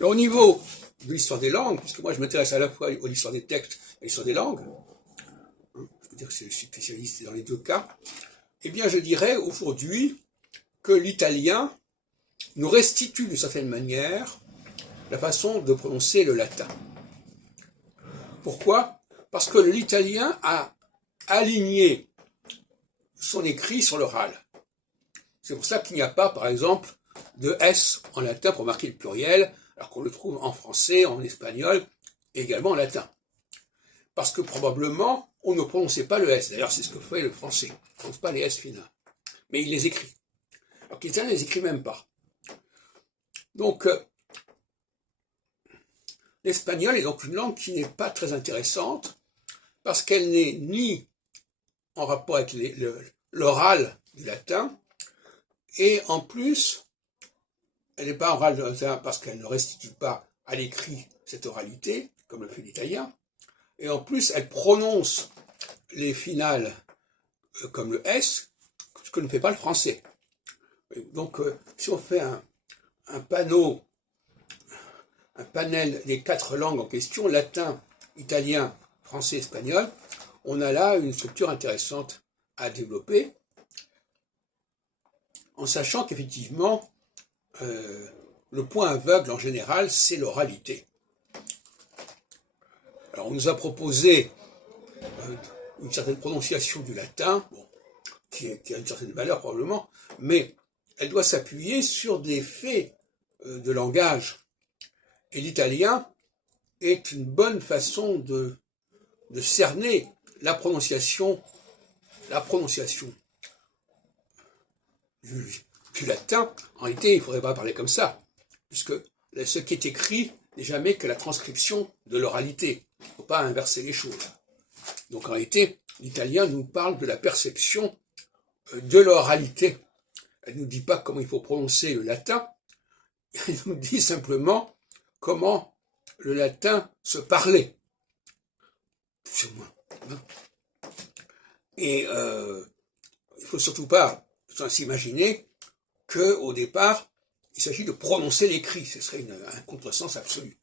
Alors, au niveau de l'histoire des langues, puisque moi je m'intéresse à la fois à l'histoire des textes et à l'histoire des langues, je peux dire que je suis spécialiste dans les deux cas, eh bien je dirais aujourd'hui que l'italien nous restitue d'une certaine manière la façon de prononcer le latin. Pourquoi? Parce que l'italien a aligné son écrit sur l'oral. C'est pour ça qu'il n'y a pas, par exemple, de S en latin pour marquer le pluriel, alors qu'on le trouve en français, en espagnol, et également en latin. Parce que probablement, on ne prononçait pas le S. D'ailleurs, c'est ce que fait le français. On ne prononce pas les S finales. Mais il les écrit. Alors que l'italien ne les écrit même pas. Donc, l'espagnol est donc une langue qui n'est pas très intéressante, parce qu'elle n'est ni en rapport avec l'oral du latin, et en plus, elle n'est pas orale du latin parce qu'elle ne restitue pas à l'écrit cette oralité, comme le fait l'italien, et en plus, elle prononce les finales comme le S, ce que ne fait pas le français. Donc, si on fait un panel des 4 langues en question, latin, italien, français, espagnol, on a là une structure intéressante à développer, en sachant qu'effectivement, le point aveugle en général, c'est l'oralité. Alors on nous a proposé une certaine prononciation du latin, bon, qui a une certaine valeur probablement, mais elle doit s'appuyer sur des faits de langage. Et l'italien est une bonne façon de cerner la prononciation du latin. En réalité, il ne faudrait pas parler comme ça, puisque ce qui est écrit n'est jamais que la transcription de l'oralité. Il ne faut pas inverser les choses. Donc en réalité, l'italien nous parle de la perception de l'oralité. Elle ne nous dit pas comment il faut prononcer le latin, elle nous dit simplement comment le latin se parlait. Plus ou moins. Et il ne faut surtout pas s'imaginer qu'au départ, il s'agit de prononcer l'écrit. Ce serait un contresens absolu.